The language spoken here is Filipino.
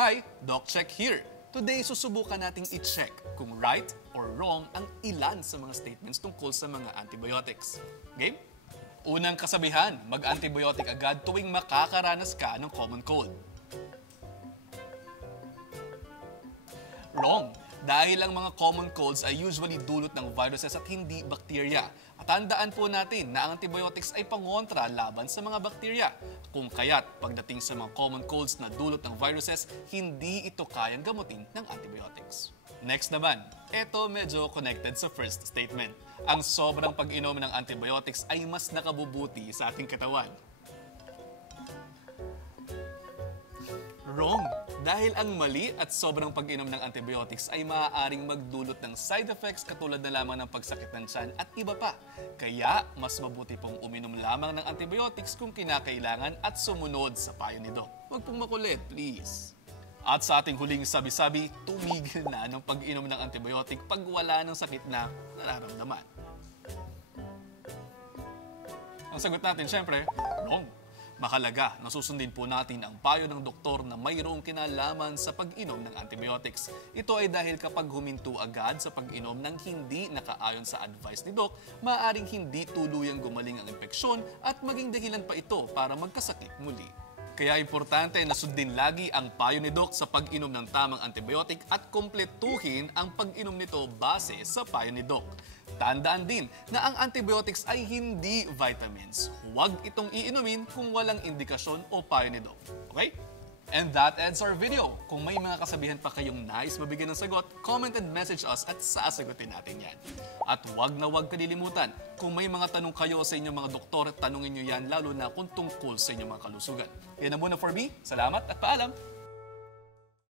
Hi, Doc Check here. Today, susubukan nating i-check kung right or wrong ang ilan sa mga statements tungkol sa mga antibiotics. Game? Unang kasabihan, mag-antibiotic agad tuwing makakaranas ka ng common cold. Wrong. Dahil ang mga common colds ay usually dulot ng viruses at hindi bakterya. At tandaan po natin na ang antibiotics ay pangontra laban sa mga bakterya. Kung kaya't pagdating sa mga common colds na dulot ng viruses, hindi ito kayang gamutin ng antibiotics. Next naman, ito medyo connected sa first statement. Ang sobrang pag-inom ng antibiotics ay mas nakabubuti sa ating katawan. Wrong! Dahil ang mali at sobrang pag-inom ng antibiotics ay maaaring magdulot ng side effects katulad na lamang ng pagsakit ng tiyan at iba pa. Kaya, mas mabuti pong uminom lamang ng antibiotics kung kinakailangan at sumunod sa payo ni Doc. Huwag pong makulit, please. At sa ating huling sabi-sabi, tumigil na ng pag-inom ng antibiotic pag wala ng sakit na nararamdaman. Ang sagot natin, syempre, wrong. Mahalaga na susundin po natin ang payo ng doktor na mayroong kinalaman sa pag-inom ng antibiotics. Ito ay dahil kapag huminto agad sa pag-inom ng hindi nakaayon sa advice ni Doc, maaaring hindi tuluyang gumaling ang impeksyon at maging dahilan pa ito para magkasakit muli. Kaya importante na sundin lagi ang payo ni Doc sa pag-inom ng tamang antibiotic at kumpletuhin ang pag-inom nito base sa payo ni Doc. Tandaan din na ang antibiotics ay hindi vitamins. Huwag itong iinumin kung walang indikasyon o payo ni Doc. Okay? And that ends our video. Kung may mga kasabihan pa kayong nais mabigyan ng sagot, comment and message us at sasagutin natin yan. At huwag na huwag kalilimutan, kung may mga tanong kayo sa inyong mga doktor, tanungin nyo yan lalo na kung tungkol sa inyong mga kalusugan. Yan na muna for me. Salamat at paalam!